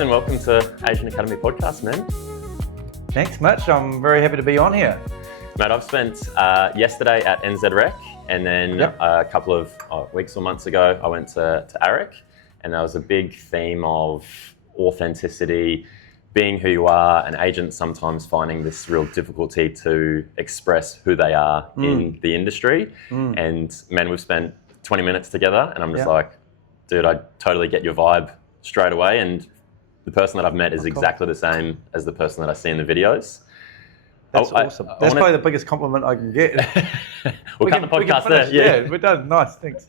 Gibson, welcome to Asian Academy Podcast, man. Thanks, Mitch. I'm very happy to be on here. Mate, I've spent yesterday at NZREC, and then a couple of weeks or months ago, I went to AREC, and there was a big theme of authenticity, being who you are, and agents sometimes finding this real difficulty to express who they are in the industry. And man, we've spent 20 minutes together, and I'm just like, dude, I totally get your vibe straight away, and the person that I've met is exactly the same as the person that I see in the videos. That's awesome. That's probably the biggest compliment I can get. we'll cut the podcast there. Yeah, we're done. Nice, thanks.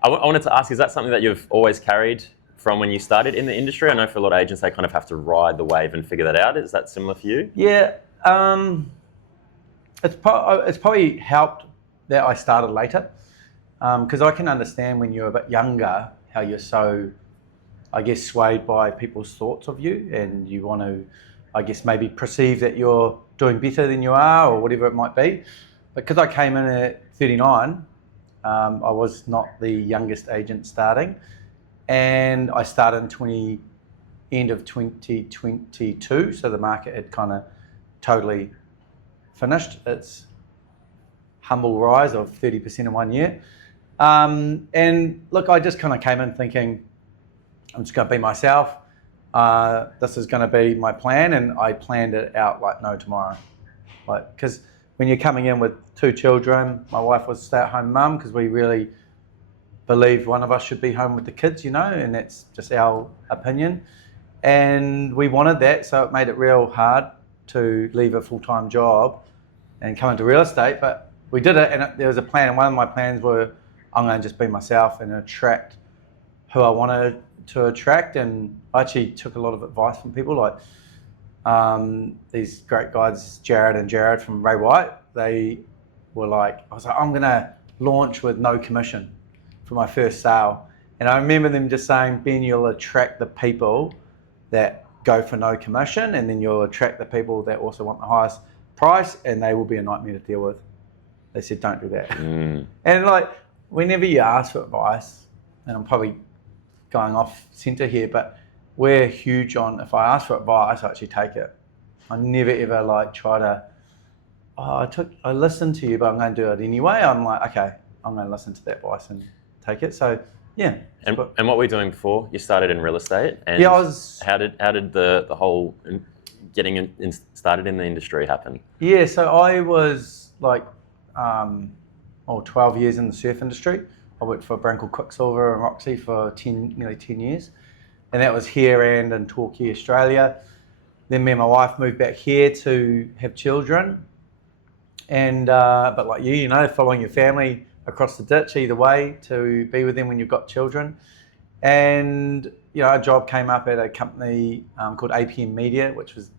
I wanted to ask, is that something that you've always carried from when you started in the industry? I know for a lot of agents, they kind of have to ride the wave and figure that out. Is that similar for you? Yeah, it's probably helped that I started later, because I can understand when you're a bit younger how you're so, I guess, swayed by people's thoughts of you, and you want to, I guess, maybe perceive that you're doing better than you are or whatever it might be. But because I came in at 39, I was not the youngest agent starting, and I started in end of 2022, so the market had kind of totally finished its humble rise of 30% in 1 year. And look, I just kind of came in thinking, I'm just going to be myself. This is going to be my plan, and I planned it out like no tomorrow. Like, because when you're coming in with 2 children, my wife was a stay-at-home mum because we really believed one of us should be home with the kids, you know, and that's just our opinion. And we wanted that, so it made it real hard to leave a full-time job and come into real estate. But we did it, and there was a plan. And one of my plans were, I'm going to just be myself and attract who I wanted to attract. And I actually took a lot of advice from people like these great guys, Jared from Ray White. They were like, I was like, I'm going to launch with no commission for my first sale. And I remember them just saying, Ben, you'll attract the people that go for no commission, and then you'll attract the people that also want the highest price, and they will be a nightmare to deal with. They said, don't do that. And like, whenever you ask for advice, and I'm probably going off center here, but we're huge on, if I ask for advice, I actually take it. I never ever like try to, I listened to you, but I'm going to do it anyway. I'm like, okay, I'm going to listen to that advice and take it. So yeah. And what were you doing before you started in real estate? And yeah, I was. How did the whole getting started in the industry happen? Yeah, so I was like 12 years in the surf industry. I worked for a brand called Quicksilver and Roxy for nearly 10 years. And that was here and in Torquay, Australia. Then me and my wife moved back here to have children. And but like you know, following your family across the ditch either way to be with them when you've got children. And you know, a job came up at a company called APM Media, which was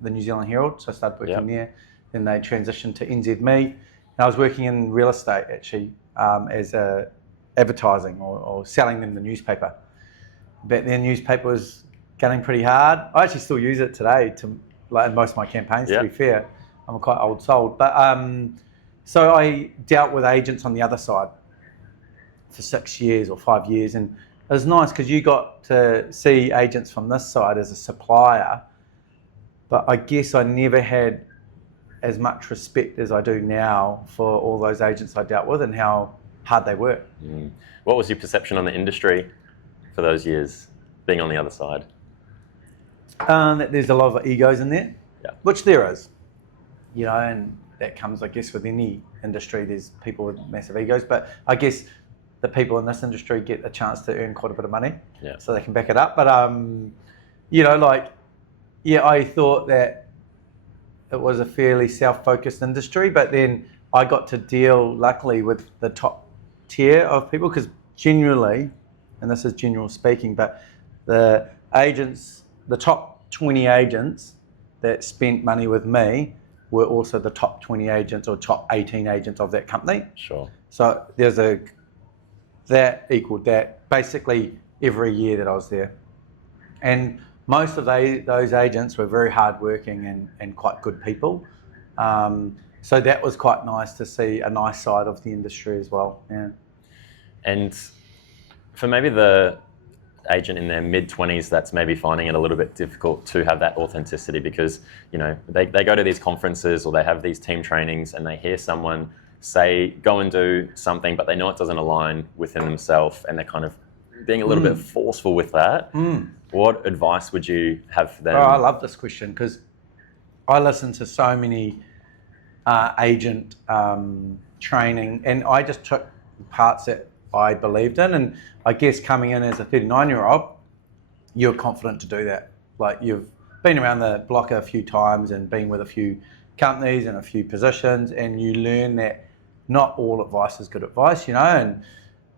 the New Zealand Herald. So I started working there. Then they transitioned to NZME. And I was working in real estate actually as advertising or selling them the newspaper. But their newspaper was getting pretty hard. I actually still use it today like in most of my campaigns, to be fair. I'm quite old soul. But so I dealt with agents on the other side for 6 years or 5 years. And it was nice because you got to see agents from this side as a supplier. But I guess I never had as much respect as I do now for all those agents I dealt with and how hard they work. What was your perception on the industry for those years, being on the other side? That there's a lot of egos in there, which there is, you know, and that comes, I guess, with any industry. There's people with massive egos, but I guess the people in this industry get a chance to earn quite a bit of money, so they can back it up. But you know, like, I thought that it was a fairly self-focused industry, but then I got to deal, luckily, with the top tier of people, because generally, and this is general speaking, but the top 20 agents that spent money with me were also the top 20 agents or top 18 agents of that company. Sure. So that equaled that basically every year that I was there. And most of those agents were very hardworking and quite good people. So that was quite nice to see a nice side of the industry as well. Yeah. And for maybe the agent in their mid-20s that's maybe finding it a little bit difficult to have that authenticity because, you know, they go to these conferences or they have these team trainings and they hear someone say, go and do something, but they know it doesn't align within themselves and they're kind of being a little bit forceful with that. What advice would you have for them? Oh, I love this question because I listen to so many agent training, and I just took parts that I believed in. And I guess coming in as a 39-year-old, you're confident to do that. Like, you've been around the block a few times and been with a few companies and a few positions, and you learn that not all advice is good advice, you know. And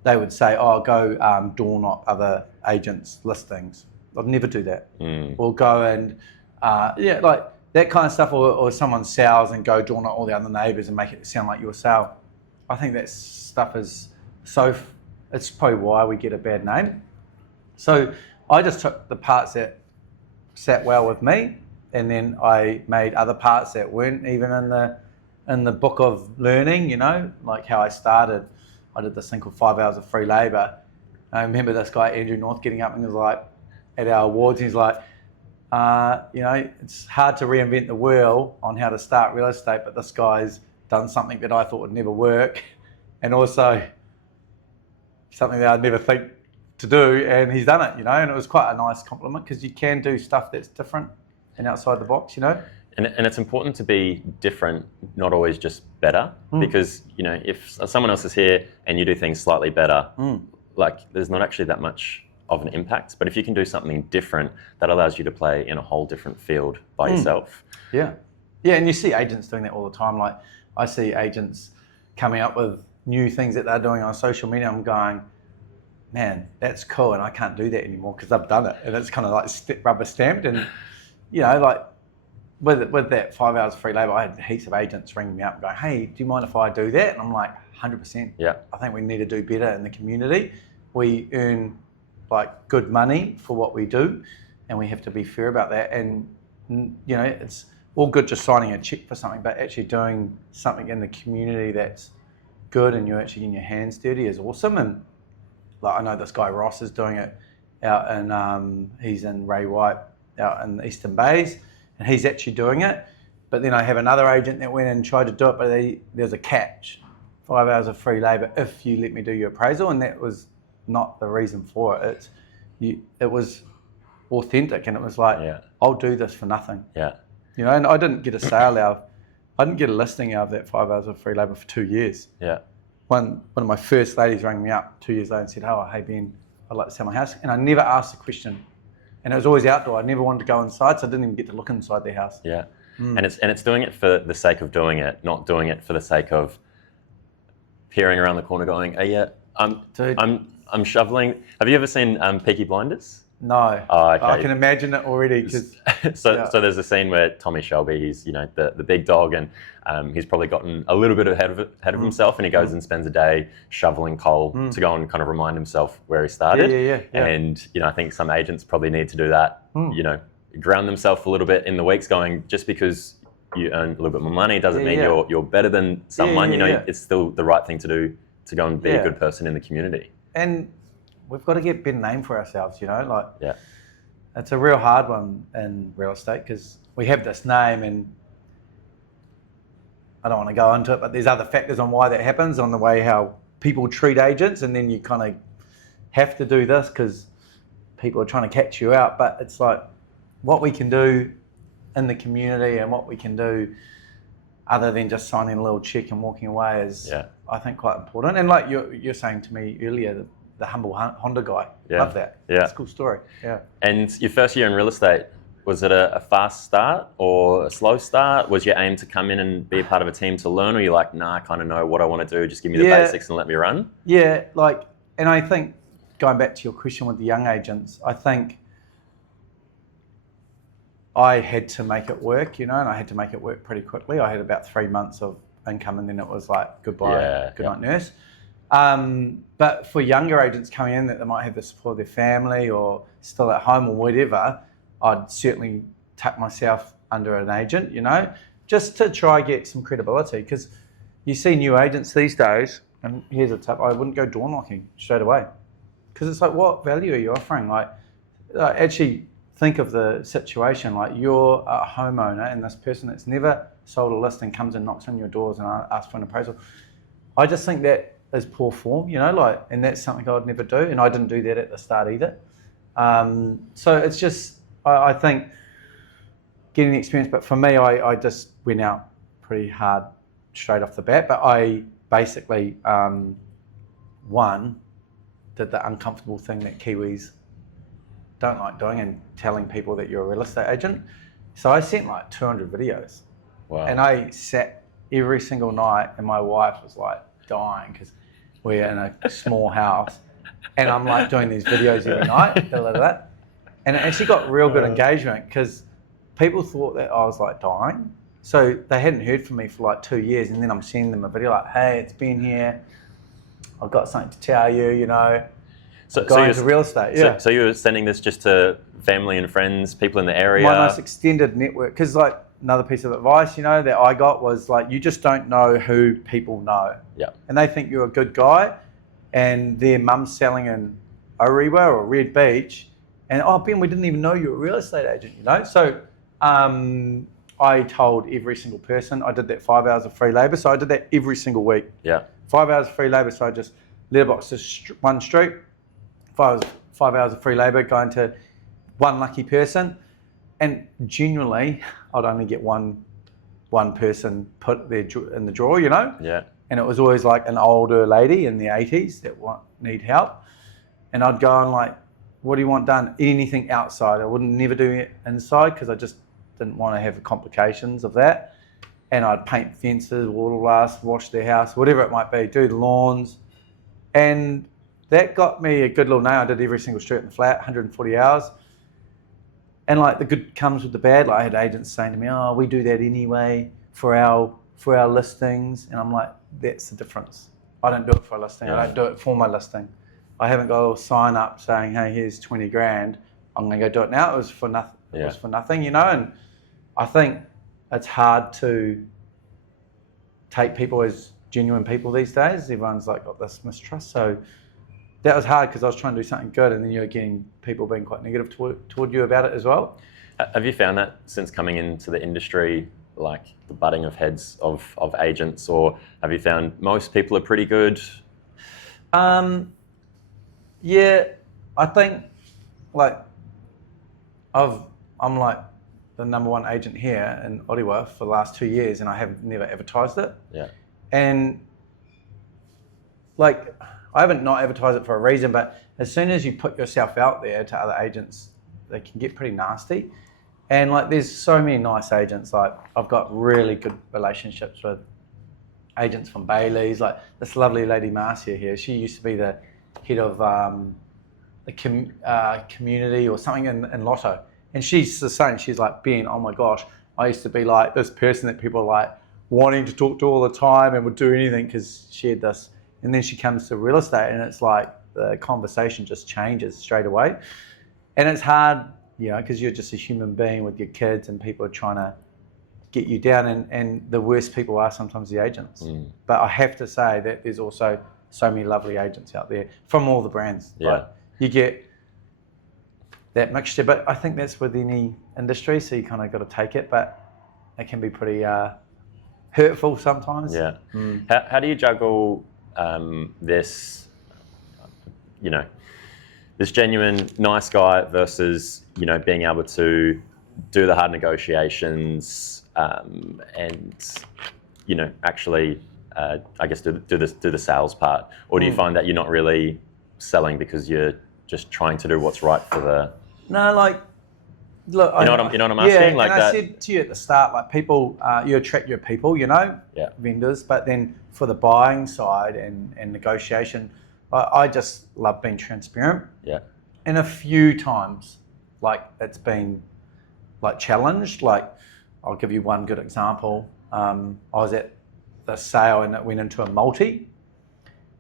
they would say, oh, go door knock other agents' listings. I'd never do that. Or go and, like that kind of stuff, or someone sells and go door knock all the other neighbours and make it sound like your sale. I think that stuff is it's probably why we get a bad name. So I just took the parts that sat well with me, and then I made other parts that weren't even in the book of learning, you know, like how I started. I did this thing called 5 hours of free labour. I remember this guy, Andrew North, getting up and was like, at our awards, he's like, you know, it's hard to reinvent the wheel on how to start real estate, but this guy's done something that I thought would never work, and also something that I'd never think to do, and he's done it, you know. And it was quite a nice compliment because you can do stuff that's different and outside the box, you know. And it's important to be different, not always just better, because, you know, if someone else is here and you do things slightly better, like there's not actually that much of an impact. But if you can do something different, that allows you to play in a whole different field by yourself. Yeah. Yeah, and you see agents doing that all the time. Like, I see agents coming up with new things that they're doing on social media. I'm going, man, that's cool, and I can't do that anymore because I've done it. And it's kind of like rubber stamped. And, you know, like with that 5 hours free labour, I had heaps of agents ringing me up and going, hey, do you mind if I do that? And I'm like, 100%. Yeah. I think we need to do better in the community. We earn like good money for what we do, and we have to be fair about that. And, you know, it's all good just signing a check for something, but actually doing something in the community that's good and you're actually getting your hands dirty is awesome. And like, I know this guy Ross is doing it out in, he's in Ray White out in the Eastern Bays, and he's actually doing it. But then I have another agent that went and tried to do it, but there's a catch, 5 hours of free labour if you let me do your appraisal, and that was not the reason for it. It was authentic, and it was like, I'll do this for nothing. Yeah. You know, and I didn't get a sale out. I didn't get a listing out of that 5 hours of free labour for 2 years. Yeah. One of my first ladies rang me up 2 years later and said, oh, hey Ben, I'd like to sell my house. And I never asked a question. And it was always outdoor. I never wanted to go inside, so I didn't even get to look inside their house. Yeah. And it's doing it for the sake of doing it, not doing it for the sake of peering around the corner going, oh yeah, I'm shoveling. Have you ever seen Peaky Blinders? No. Oh, okay. I can imagine it already. So there's a scene where Tommy Shelby, he's, you know, the big dog, and he's probably gotten a little bit ahead of himself, and he goes and spends a day shoveling coal to go and kind of remind himself where he started. Yeah. And, you know, I think some agents probably need to do that, you know, ground themselves a little bit in the weeks going, just because you earn a little bit more money doesn't mean you're better than someone. You know, it's still the right thing to do to go and be a good person in the community. And we've got to get a better name for ourselves, you know, like it's a real hard one in real estate because we have this name, and I don't want to go into it, but there's other factors on why that happens, on the way how people treat agents, and then you kind of have to do this because people are trying to catch you out. But it's like what we can do in the community and what we can do other than just signing a little check and walking away is, I think, quite important. And like you're saying to me earlier, the humble Honda guy. Love that. Yeah. It's a cool story. Yeah. And your first year in real estate, was it a fast start or a slow start? Was your aim to come in and be a part of a team to learn, or you're like, nah, I kind of know what I want to do, just give me the basics and let me run? Yeah, like, and I think going back to your question with the young agents, I think I had to make it work, you know, and I had to make it work pretty quickly. I had about 3 months of income, and then it was like, goodbye, good night, nurse. But for younger agents coming in that they might have the support of their family or still at home or whatever, I'd certainly tuck myself under an agent, you know, just to try get some credibility. Because you see new agents these days, and here's a tip, I wouldn't go door knocking straight away. because it's like, what value are you offering? Like, actually think of the situation. Like, you're a homeowner, and this person that's never sold a listing comes and knocks on your doors and asks for an appraisal. I just think that is poor form, like, and that's something I'd never do, and I didn't do that at the start either. So it's just, I think, getting the experience. But for me, I just went out pretty hard straight off the bat. But I basically, did the uncomfortable thing that Kiwis don't like doing, and telling people that you're a real estate agent. So I sent like 200 videos. Wow. And I sat every single night, and my wife was like dying because we're in a small house, and I'm like doing these videos every night, and it actually got real good engagement because people thought that I was like dying. So they hadn't heard from me for like 2 years, and then I'm sending them a video like, hey, it's Ben here. I've got something to tell you, So going into real estate. Yeah. So you were sending this just to family and friends, people in the area? My most extended network, because like another piece of advice, that I got was like, you just don't know who people know. Yeah. And they think you're a good guy, and their mum's selling in Orewa or Red Beach, and Ben, we didn't even know you were a real estate agent, So I told every single person. I did that 5 hours of free labour, so I did that every single week. Yeah. 5 hours of free labour, so I just letterboxed one street, 5 hours of free labour, going to one lucky person, and genuinely, I'd only get one person put there in the drawer, Yeah. And it was always like an older lady in the 80s that need help, and I'd go and like, what do you want done? Anything outside. I wouldn't never do it inside because I just didn't want to have complications of that. And I'd paint fences, water blast, wash their house, whatever it might be, do the lawns. And that got me a good little name. I did every single street in the flat, 140 hours. And like, the good comes with the bad. Like, I had agents saying to me, oh, we do that anyway for our listings. And I'm like, that's the difference. I don't do it for a listing. Yeah. I don't do it for my listing. I haven't got a little sign up saying, hey, here's 20 grand. I'm going to go do it now. It was for nothing. Yeah. It was for nothing, And I think it's hard to take people as genuine people these days. Everyone's like got this mistrust. So that was hard because I was trying to do something good, and then you're getting people being quite negative toward you about it as well. Have you found that since coming into the industry, like the butting of heads of agents, or have you found most people are pretty good? Yeah, I think like I'm like the number one agent here in Orewa for the last 2 years, and I have never advertised it. Yeah. And like, I haven't not advertised it for a reason, but as soon as you put yourself out there to other agents, they can get pretty nasty. And like, there's so many nice agents. Like, I've got really good relationships with agents from Bailey's. Like, this lovely lady Marcia here, she used to be the head of the community or something in Lotto. And she's the same. She's like, Ben, oh my gosh, I used to be like this person that people are like wanting to talk to all the time and would do anything because she had this. And then she comes to real estate, and it's like the conversation just changes straight away. And it's hard, because you're just a human being with your kids, and people are trying to get you down. And the worst people are sometimes the agents. Mm. But I have to say that there's also so many lovely agents out there from all the brands. Yeah. Like, you get that mixture, but I think that's with any industry, so you kind of got to take it, but it can be pretty hurtful sometimes. Yeah. Mm. How do you juggle this, this genuine nice guy versus, being able to do the hard negotiations and, actually, I guess do the sales part? Or do you find that you're not really selling because you're just trying to do what's right for the... No, like, look, you know what I'm asking? Yeah, like and that. I said to you at the start, like, people, you attract your people, Yeah. vendors, but then for the buying side and negotiation, I just love being transparent. Yeah. And a few times, like, it's been like challenged. Like, I'll give you one good example. I was at the sale and it went into a multi,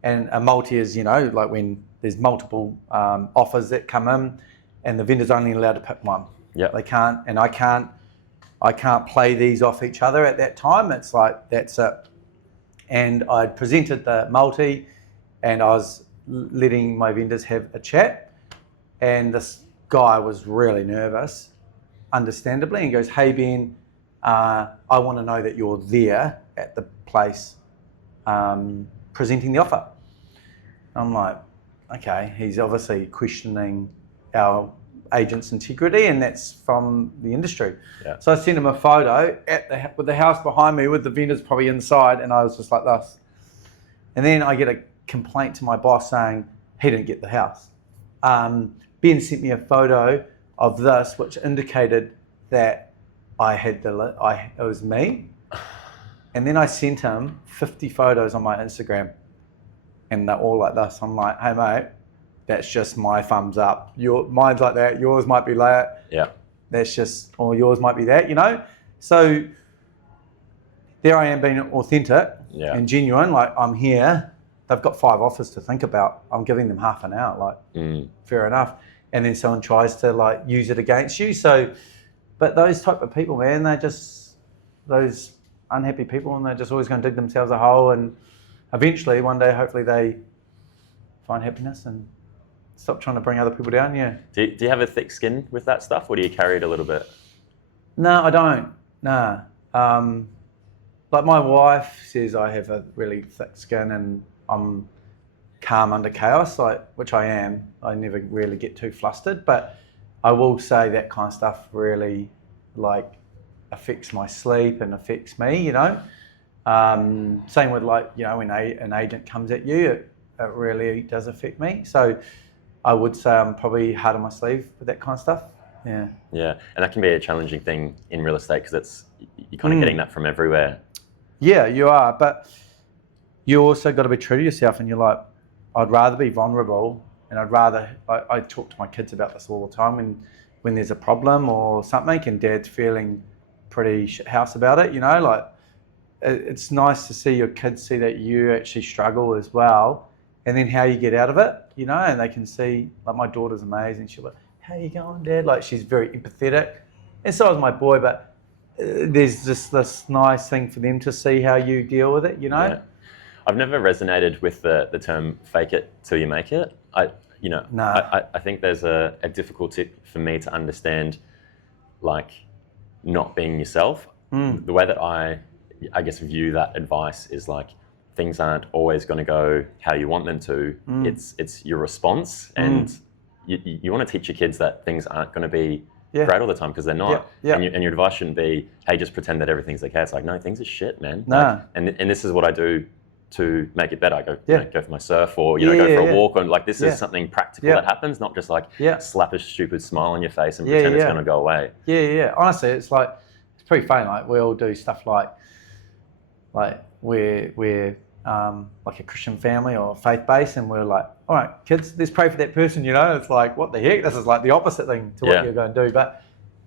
and a multi is, like when there's multiple offers that come in, and the vendor's only allowed to pick one. Yeah. They can't, and I can't play these off each other at that time. It's like, that's it. And I'd presented the multi, and I was letting my vendors have a chat, and this guy was really nervous, understandably, and goes, "Hey Ben, I want to know that you're there at the place presenting the offer." I'm like, okay, he's obviously questioning our agent's integrity, and that's from the industry. Yeah. So I sent him a photo with the house behind me with the vendors probably inside, and I was just like this. And then I get a complaint to my boss saying he didn't get the house. Ben sent me a photo of this, which indicated that it was me. And then I sent him 50 photos on my Instagram, and they're all like this. I'm like, hey mate, that's just my thumbs up. Mine's like that. Yours might be like that. Yeah. That's just, or yours might be that. You know. So there I am being authentic and genuine. Like, I'm here. They've got 5 offers to think about. I'm giving them half an hour. Like, fair enough. And then someone tries to like use it against you. So, but those type of people, man, they're just those unhappy people, and they're just always going to dig themselves a hole. And eventually, one day, hopefully, they find happiness and stop trying to bring other people down. Yeah. Do you have a thick skin with that stuff, or do you carry it a little bit? No, I don't. No. Like my wife says, I have a really thick skin, and I'm calm under chaos, like, which I am. I never really get too flustered, but I will say that kind of stuff really like affects my sleep and affects me, you know. Same with like, you know, when an agent comes at you, it really does affect me. So I would say I'm probably hard on my sleeve with that kind of stuff. Yeah. Yeah, and that can be a challenging thing in real estate because you're kind of getting that from everywhere. Yeah, you are, but you also got to be true to yourself, and you're like, I'd rather be vulnerable, and I'd rather, I talk to my kids about this all the time, when there's a problem or something and Dad's feeling pretty shithouse about it, you know, like, it's nice to see your kids see that you actually struggle as well, and then how you get out of it, you know, and they can see, like, my daughter's amazing. She's like, how you going, Dad? Like, she's very empathetic, and so is my boy, but there's just this nice thing for them to see how you deal with it, you know? Yeah. I've never resonated with the term fake it till you make it. I think there's a difficulty for me to understand, like, not being yourself. The way that I guess view that advice is like, things aren't always going to go how you want them to. It's your response, and you want to teach your kids that things aren't going to be great all the time, because they're not. And your advice shouldn't be, hey, just pretend that everything's okay. It's like, no, things are shit, man. Like, and this is what I do to make it better. I go, go for my surf, or go for a walk, and like, this is something practical that happens, not just like slap a stupid smile on your face and pretend it's going to go away. Honestly, it's like, it's pretty funny. Like, we all do stuff like we're like a Christian family or faith-based, and we're like, all right, kids, let's pray for that person, you know. It's like, what the heck? This is like the opposite thing to what you're going to do. But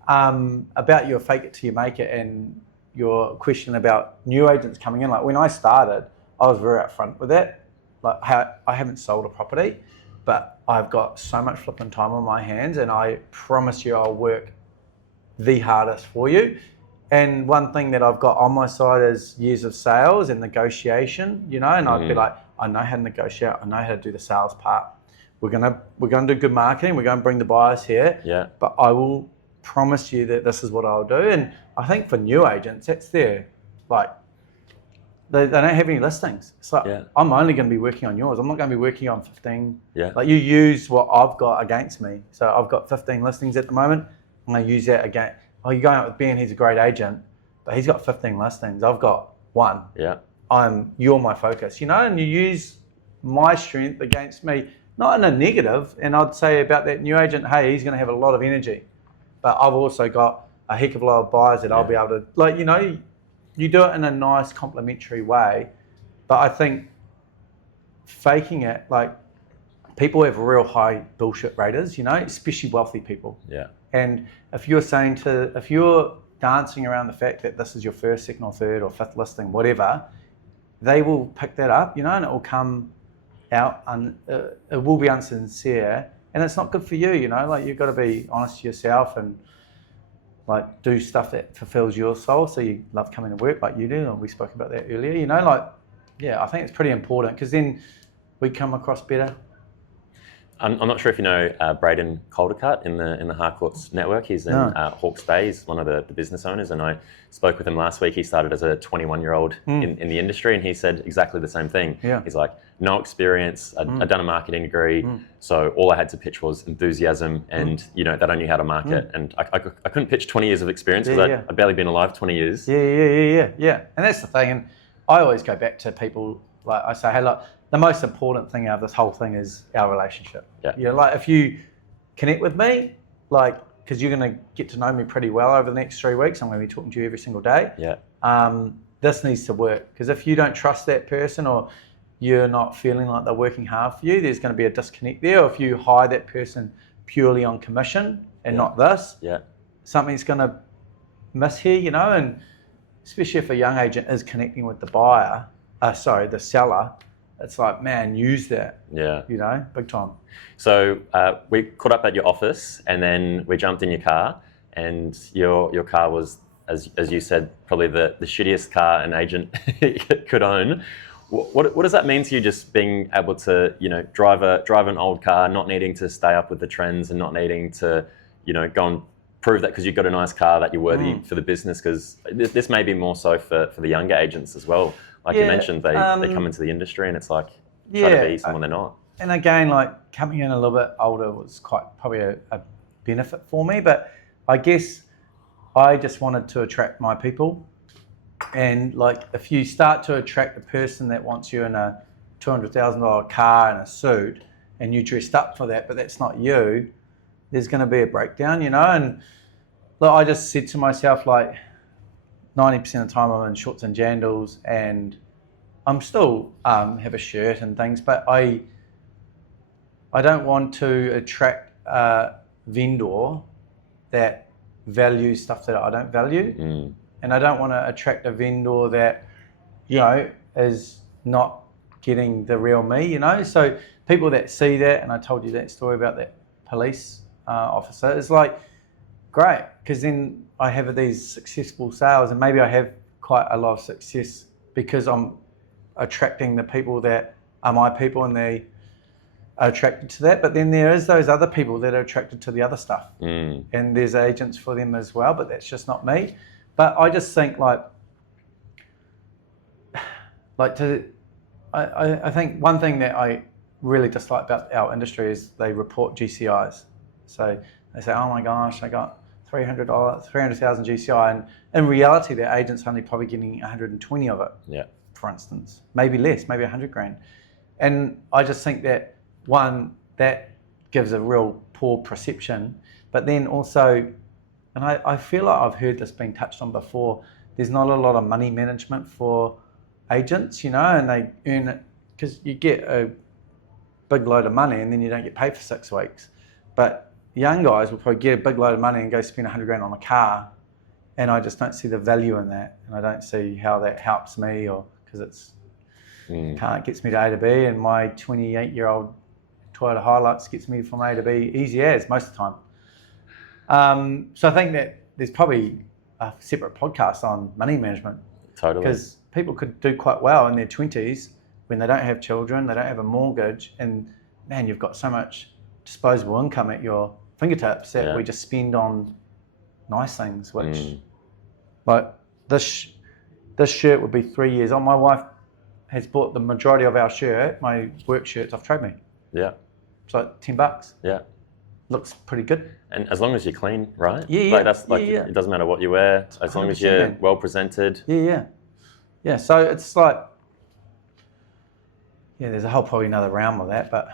about your fake it till you make it, and your question about new agents coming in, like, when I started, I was very upfront with that. Like, I haven't sold a property, but I've got so much flipping time on my hands, and I promise you I'll work the hardest for you. And one thing that I've got on my side is years of sales and negotiation, you know, and I'd be like, I know how to negotiate, I know how to do the sales part. We're gonna do good marketing, we're gonna bring the buyers here, but I will promise you that this is what I'll do. And I think for new agents, that's their, like, they don't have any listings. It's like, I'm only going to be working on yours. I'm not going to be working on 15. Like, you use what I've got against me. So I've got 15 listings at the moment. I'm going to use that again. Oh, you're going out with Ben, he's a great agent, but he's got 15 listings. I've got 1. You're my focus, you know, and you use my strength against me, not in a negative. And I'd say about that new agent, hey, he's going to have a lot of energy, but I've also got a heck of a lot of buyers that I'll be able to, like, you know, you do it in a nice complimentary way. But I think faking it, like, people have real high bullshit raters, you know, especially wealthy people. And if you're dancing around the fact that this is your first, second or third or fifth listing, whatever, they will pick that up, you know, and it will come out, it will be unsincere, and it's not good for you, you know. Like, you've got to be honest to yourself and, like, do stuff that fulfills your soul. So you love coming to work like you do, and we spoke about that earlier, you know, like, I think it's pretty important, because then we come across better I'm not sure if you know Braden Caldercut in the Harcourts network. He's in Hawke's Bay. He's one of the business owners, and I spoke with him last week. He started as a 21-year-old in the industry, and he said exactly the same thing. Yeah. He's like, no experience. I'd done a marketing degree, so all I had to pitch was enthusiasm, and that I knew how to market. And I couldn't pitch 20 years of experience because I'd barely been alive 20 years. Yeah. And that's the thing. And I always go back to people, like I say, hey, look, the most important thing out of this whole thing is our relationship. Yeah. Like if you connect with me, like, because you're going to get to know me pretty well over the next 3 weeks. I'm going to be talking to you every single day. Yeah. This needs to work, because if you don't trust that person, or you're not feeling like they're working hard for you, there's going to be a disconnect there. Or if you hire that person purely on commission and not this, something's going to miss here, and especially if a young agent is connecting with the seller, it's like, man, use that. Yeah. Big time. So we caught up at your office, and then we jumped in your car, and your car was, as you said, probably the shittiest car an agent could own. What does that mean to you, just being able to drive an old car, not needing to stay up with the trends, and not needing to go and prove that because you've got a nice car that you're worthy for the business? Because this may be more so for the younger agents as well. Like you mentioned, they come into the industry and it's like try to be someone they're not. And again, like coming in a little bit older was probably a benefit for me, but I guess I just wanted to attract my people. And like if you start to attract a person that wants you in a $200,000 car and a suit, and you dressed up for that, but that's not you, there's going to be a breakdown, And look, I just said to myself, like, 90% of the time I'm in shorts and jandals, and I'm still have a shirt and things, but I don't want to attract a vendor that values stuff that I don't value. And I don't want to attract a vendor that, is not getting the real me, So people that see that, and I told you that story about that police officer, is like, great, because then I have these successful sales, and maybe I have quite a lot of success because I'm attracting the people that are my people, and they are attracted to that. But then there is those other people that are attracted to the other stuff, and there's agents for them as well, but that's just not me. But I just think I think one thing that I really dislike about our industry is they report GCIs. So they say, oh my gosh, I got $300,000 GCI, and in reality, their agent's only probably getting 120 of it. Yeah. For instance, maybe less, maybe 100 grand. And I just think that that gives a real poor perception. But then also, and I feel like I've heard this being touched on before, there's not a lot of money management for agents, and they earn it because you get a big load of money and then you don't get paid for 6 weeks. But young guys will probably get a big load of money and go spend 100 grand on a car, and I just don't see the value in that, and I don't see how that helps me, or because it's gets me to A to B, and my 28-year-old Toyota Hilux gets me from A to B easy as most of the time. So I think that there's probably a separate podcast on money management. Totally. Because people could do quite well in their 20s when they don't have children, they don't have a mortgage, and man, you've got so much disposable income at your fingertips that we just spend on nice things, which like this shirt would be 3 years on. My wife has bought the majority of our shirt, my work shirts, off Trade Me. Yeah. It's like $10. Yeah. Looks pretty good. And as long as you're clean, right? Yeah. It doesn't matter what you wear, as long as you're well presented. Yeah. So it's like, there's a whole probably another realm of that, but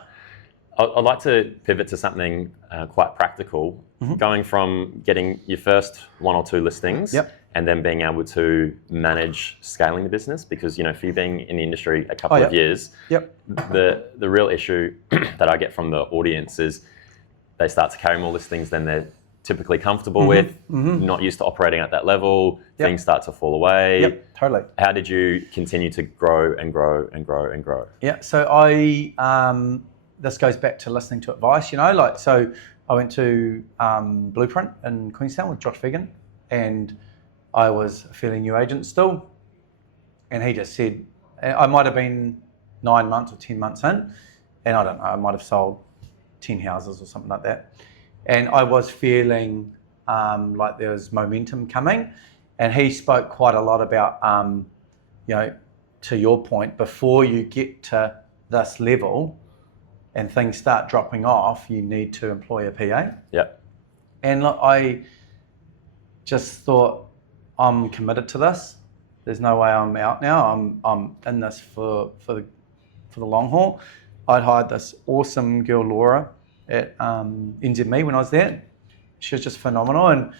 I'd like to pivot to something quite practical, going from getting your first 1 or 2 listings and then being able to manage scaling the business, because, for you being in the industry a couple of years, the real issue that I get from the audience is they start to carry more listings than they're typically comfortable with, not used to operating at that level, things start to fall away. Yep, totally. How did you continue to grow and grow and grow and grow? Yeah, so this goes back to listening to advice, so I went to Blueprint in Queenstown with Josh Fagan, and I was a fairly new agent still, and he just said, I might have been 9 months or 10 months in, and I don't know, I might have sold 10 houses or something like that. And I was feeling like there was momentum coming. And he spoke quite a lot about, you know, to your point, before you get to this level and things start dropping off, you need to employ a PA. Yep. And look, I just thought, I'm committed to this. There's no way I'm out now. I'm in this for the long haul. I'd hired this awesome girl, Laura, at NZME when I was there. She was just phenomenal. And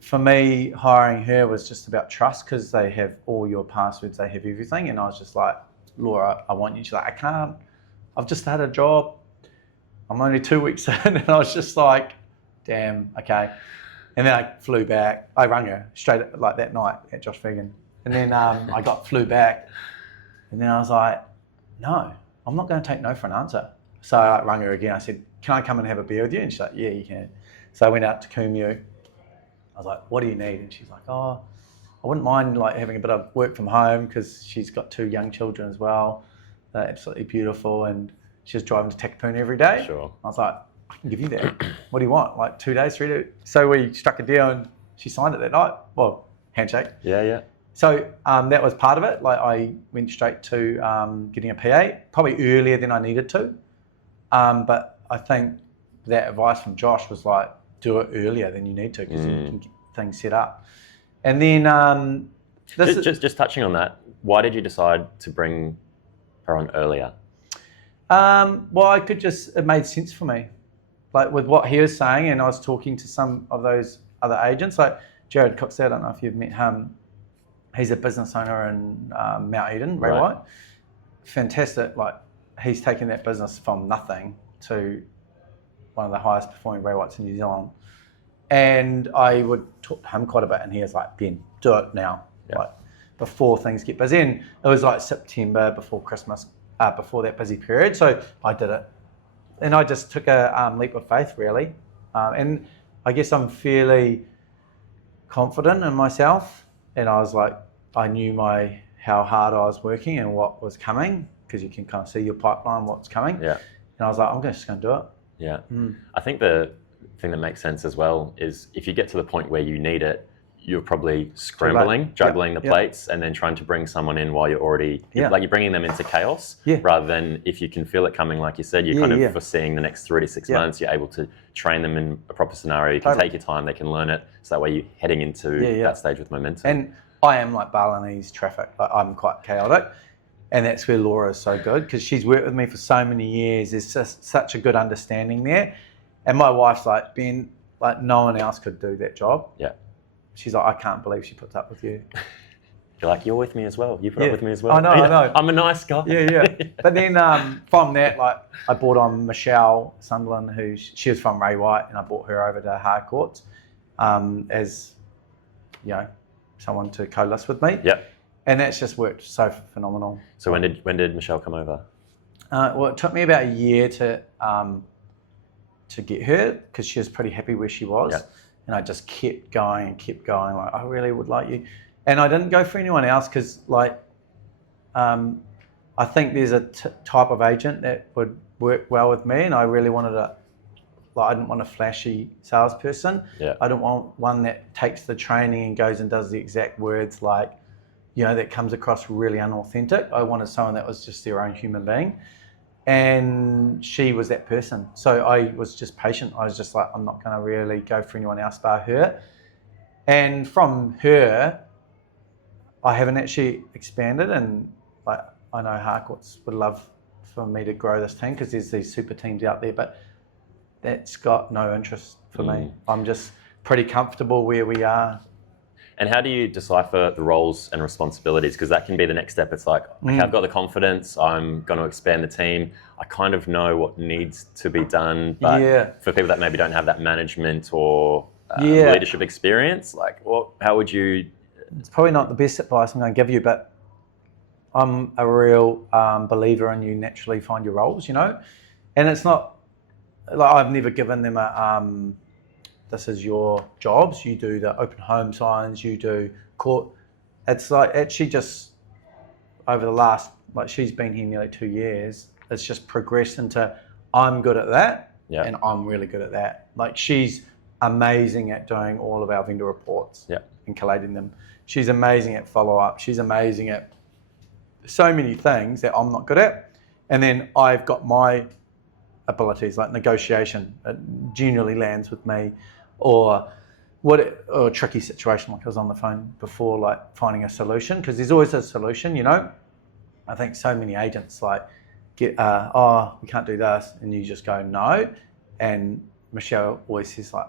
for me, hiring her was just about trust, because they have all your passwords, they have everything. And I was just like, Laura, I want you. She's like, I can't. I've just had a job. I'm only 2 weeks in. And I was just like, damn, okay. And then I flew back. I rang her straight like that night at Josh Vegan. And then I flew back. And then I was like, no, I'm not going to take no for an answer. So I rang her again. I said, can I come and have a beer with you? And she's like, yeah, you can. So I went out to Kumeu. I was like, what do you need? And she's like, oh, I wouldn't mind like having a bit of work from home, because she's got 2 young children as well. They're absolutely beautiful. And she's driving to Takapuna every day. Sure. I was like, I can give you that. What do you want? Like 2 days, 3 days? So we struck a deal and she signed it that night. Well, handshake. Yeah. So that was part of it. Like I went straight to getting a PA, probably earlier than I needed to. But I think that advice from Josh was like, do it earlier than you need to, because you can get things set up. And then just touching on that, why did you decide to bring her on earlier? Well, it made sense for me. Like with what he was saying, and I was talking to some of those other agents, like Jared Cook's, I don't know if you've met him. He's a business owner in Mount Eden, Ray White. Fantastic. Like he's taken that business from nothing to one of the highest performing Ray Whites in New Zealand. And I would talk to him quite a bit, and he was like, Ben, do it now, like before things get busy. And it was like September before Christmas, before that busy period. So I did it. And I just took a leap of faith, really. And I guess I'm fairly confident in myself. And I was like, I knew how hard I was working and what was coming, because you can kind of see your pipeline, what's coming. Yeah. And I was like, I'm just going to do it. Yeah. I think the thing that makes sense as well is if you get to the point where you need it, you're probably scrambling, juggling the plates, and then trying to bring someone in while you're already, like you're bringing them into chaos, rather than if you can feel it coming, like you said, you're kind of foreseeing the next 3 to 6 months, you're able to train them in a proper scenario, you can take your time, they can learn it, so that way you're heading into that stage with momentum. And I am like Balinese traffic, like I'm quite chaotic, and that's where Laura is so good, because she's worked with me for so many years, there's just such a good understanding there. And my wife's like, Ben, like no one else could do that job. Yeah. She's like, I can't believe she puts up with you. You're like, you're with me as well. You put up with me as well. I know. I'm a nice guy. Yeah. But then from that, like, I brought on Michelle Sunderland, she was from Ray White, and I brought her over to Harcourts as, you know, someone to co-list with me. Yep. And that's just worked so phenomenal. So when did Michelle come over? Well, it took me about a year to get her, because she was pretty happy where she was. Yep. And I just kept going, like, I really would like you. And I didn't go for anyone else, because, like, I think there's a type of agent that would work well with me, and I really wanted I didn't want a flashy salesperson. Yeah. I didn't want one that takes the training and goes and does the exact words, like, you know, that comes across really unauthentic. I wanted someone that was just their own human being. And she was that person. So I was just patient. I was just like, I'm not going to really go for anyone else bar her. And from her, I haven't actually expanded. And like, I know Harcourts would love for me to grow this team, because there's these super teams out there, but that's got no interest for me. I'm just pretty comfortable where we are. And how do you decipher the roles and responsibilities? Because that can be the next step. It's like, okay, I've got the confidence, I'm going to expand the team. I kind of know what needs to be done. But for people that maybe don't have that management or leadership experience, like, well, how would you? It's probably not the best advice I'm going to give you, but I'm a real believer in you naturally find your roles, you know? And it's not, like, I've never given them this is your jobs, you do the open home signs, you do court. It's like actually just over the last, like she's been here nearly 2 years, it's just progressed into I'm good at that, Yeah. and I'm really good at that. Like, she's amazing at doing all of our vendor reports and collating them. She's amazing at follow-up. She's amazing at so many things that I'm not good at. And then I've got my abilities, like negotiation. It generally lands with me, or a tricky situation, like I was on the phone before, like finding a solution, because there's always a solution, you know. I think so many agents like get, we can't do this, and you just go no. And Michelle always says like,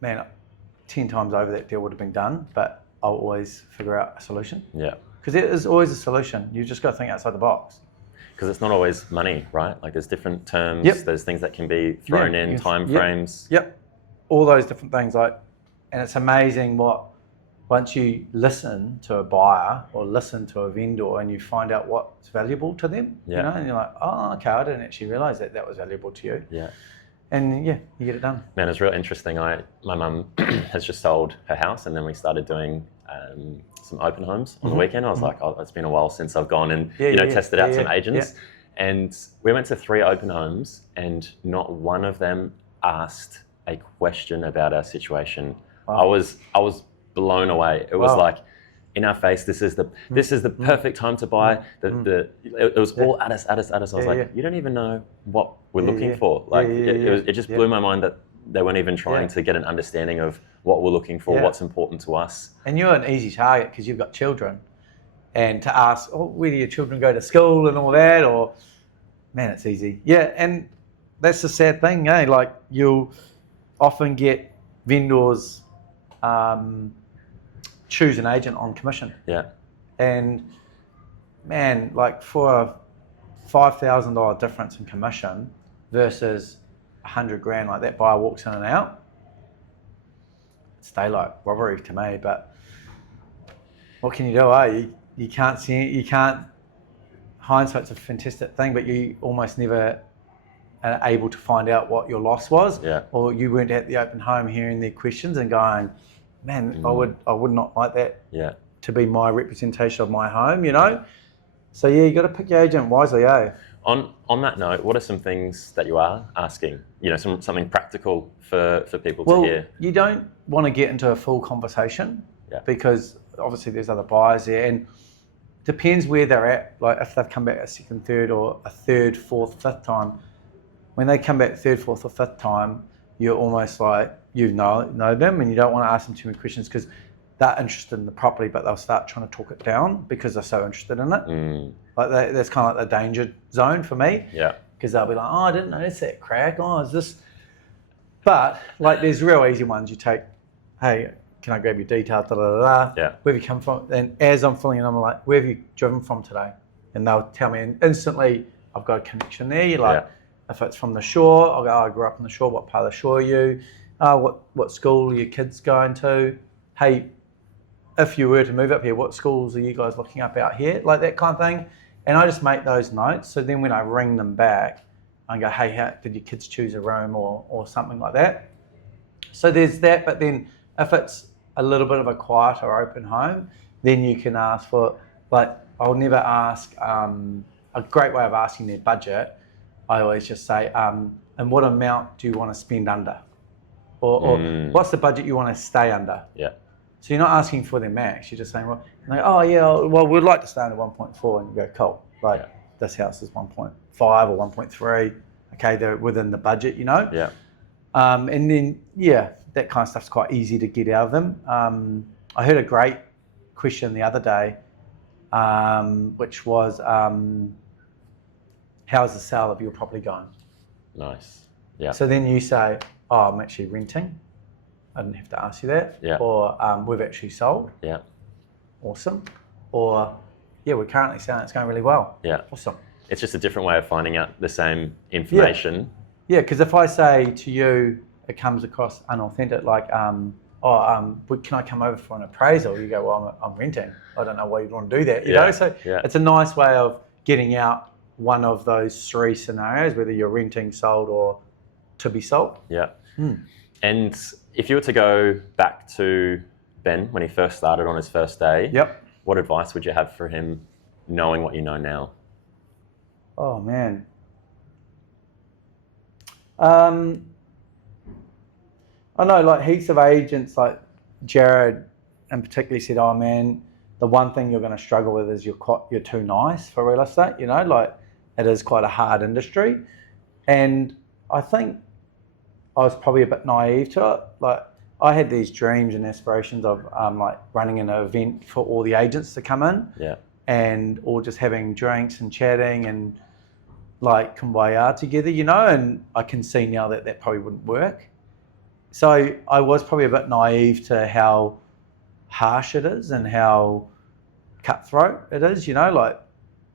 man, 10 times over that deal would have been done, but I'll always figure out a solution. Yeah. Because there is always a solution. You just got to think outside the box. Because it's not always money, right? Like there's different terms, there's things that can be thrown in, time frames. Yep. All those different things. Like, and it's amazing what, once you listen to a buyer or listen to a vendor and you find out what's valuable to them, you know, and you're like, oh, okay, I didn't actually realize that that was valuable to you. Yeah. And you get it done. Man, it's real interesting. My mum has just sold her house, and then we started doing some open homes on the weekend. I was like, oh, it's been a while since I've gone and tested out some agents. Yeah. And we went to 3 open homes, and not one of them asked a question about our situation. Wow. I was blown away. It was like, in our face, this is the perfect time to buy. It was all at us. I was like, you don't even know what we're looking for. Like it just blew my mind that they weren't even trying to get an understanding of what we're looking for, what's important to us. And you're an easy target because you've got children, and to ask, where do your children go to school and all that, or man, it's easy. Yeah, and that's the sad thing, eh? Like you'll often get vendors. Choose an agent on commission. Yeah. And man, like for a $5,000 difference in commission versus $100,000, like that buyer walks in and out, it's daylight robbery to me. But what can you do? You can't see it. You can't. Hindsight's a fantastic thing, but you almost never are able to find out what your loss was, or you weren't at the open home hearing their questions and going, man, I would not like that to be my representation of my home, you know? So you got to pick your agent wisely, eh? On that note, what are some things that you are asking? You know, something practical for people to hear? You don't want to get into a full conversation because obviously there's other buyers there, and it depends where they're at. Like if they've come back a second, third, or a third, fourth, fifth time. When they come back third, fourth, or fifth time, you're almost like, you know them, and you don't want to ask them too many questions because they're interested in the property, but they'll start trying to talk it down because they're so interested in it. Like that's kind of like the danger zone for me. Yeah. Because they'll be like, I didn't notice that crack. Is this? But like, there's real easy ones. You take, hey, can I grab your details? Yeah. Where have you come from? And as I'm filling in, I'm like, where have you driven from today? And they'll tell me, and instantly I've got a connection there. You're like, if it's from the shore, I'll go, I grew up on the shore. What part of the shore are you? What school are your kids going to? Hey, if you were to move up here, what schools are you guys looking up out here? Like that kind of thing. And I just make those notes. So then when I ring them back, I go, hey, how did your kids choose a room or something like that? So there's that. But then if it's a little bit of a quiet or open home, then you can ask for, like, I'll never ask, a great way of asking their budget, I always just say, and what amount do you want to spend under? Or what's the budget you want to stay under? Yeah. So you're not asking for their max. You're just saying, well, we'd like to stay under 1.4, and you go, cool. Like this house is 1.5 or 1.3. Okay, they're within the budget, you know. Yeah. And then that kind of stuff's quite easy to get out of them. I heard a great question the other day, which was, how's the sale of your property going? Nice. Yeah. So then you say, I'm actually renting. I didn't have to ask you that. Yeah. Or we've actually sold. Yeah. Awesome. Or we're currently selling. It's going really well. Yeah. Awesome. It's just a different way of finding out the same information. Yeah. Because if I say to you, it comes across unauthentic, like, can I come over for an appraisal? You go, well, I'm renting. I don't know why you'd want to do that. You know. So it's a nice way of getting out one of those 3 scenarios, whether you're renting, sold, or to be sold. Yeah. And if you were to go back to Ben when he first started on his first day, what advice would you have for him knowing what you know now? Oh, man. I know, like heaps of agents, like Jared, and particularly said, "Oh man, the one thing you're going to struggle with is you're too nice for real estate. You know, like it is quite a hard industry." And I think I was probably a bit naive to it. Like I had these dreams and aspirations of like running an event for all the agents to come in, and or just having drinks and chatting and like kumbaya together, you know. And I can see now that that probably wouldn't work. So I was probably a bit naive to how harsh it is and how cutthroat it is, you know. Like,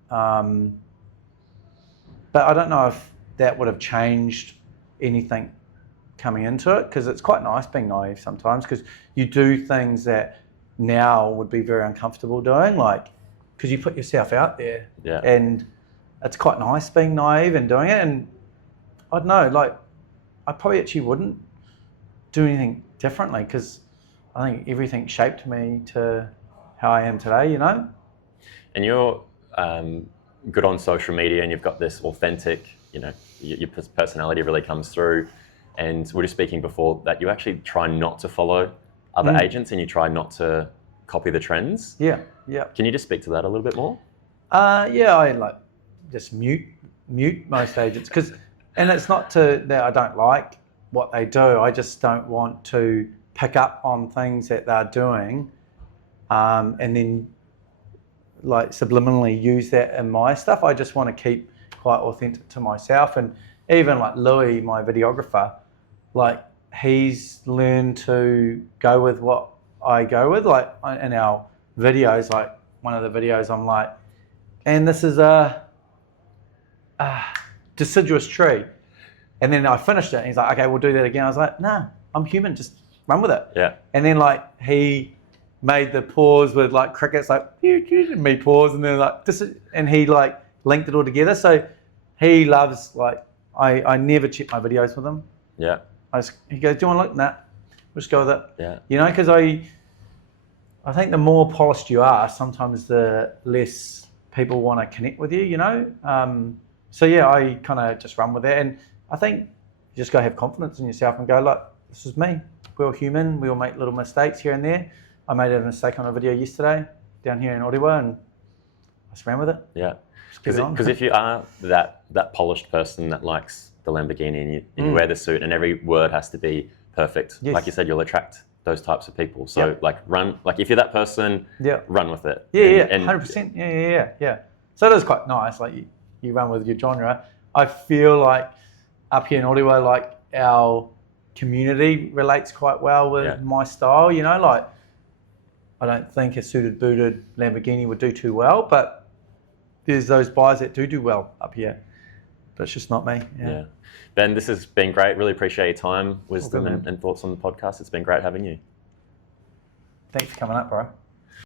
but I don't know if that would have changed anything coming into it, because it's quite nice being naive sometimes, because you do things that now would be very uncomfortable doing, like because you put yourself out there, and it's quite nice being naive and doing it. And I don't know, like I probably actually wouldn't do anything differently, because I think everything shaped me to how I am today, you know. And you're good on social media, and you've got this authentic, you know, your personality really comes through. And we were just speaking before that you actually try not to follow other agents, and you try not to copy the trends. Yeah. Can you just speak to that a little bit more? I like just mute most agents, and it's not that I don't like what they do. I just don't want to pick up on things that they're doing, and then like subliminally use that in my stuff. I just want to keep quite authentic to myself. And even like Louis, my videographer, like he's learned to go with what I go with. Like in our videos, like one of the videos I'm like, and this is a deciduous tree. And then I finished it and he's like, okay, we'll do that again. I was like, nah, I'm human, just run with it. Yeah. And then like he made the pause with like crickets, like and me pause, and then like this, and he like linked it all together. So he loves, like I never check my videos with him. Yeah. He goes, do you want to look? Nah, we'll just go with it. Yeah. You know, because I think the more polished you are, sometimes the less people want to connect with you, you know. So yeah, I kind of just run with it. And I think you just got to have confidence in yourself and go, look, this is me. We're all human. We all make little mistakes here and there. I made a mistake on a video yesterday down here in Ottawa, and I just ran with it. Yeah. Because if you are that polished person that likes the Lamborghini, and you wear the suit and every word has to be perfect, like you said, you'll attract those types of people. So like if you're that person, run with it. Yeah, 100%. Yeah. So it is quite nice. Like you run with your genre. I feel like up here in Ottawa, like our community relates quite well with my style, you know. Like I don't think a suited booted Lamborghini would do too well, but there's those buyers that do well up here. But it's just not me. Yeah. Ben, this has been great. Really appreciate your time, wisdom, and thoughts on the podcast. It's been great having you. Thanks for coming up, bro.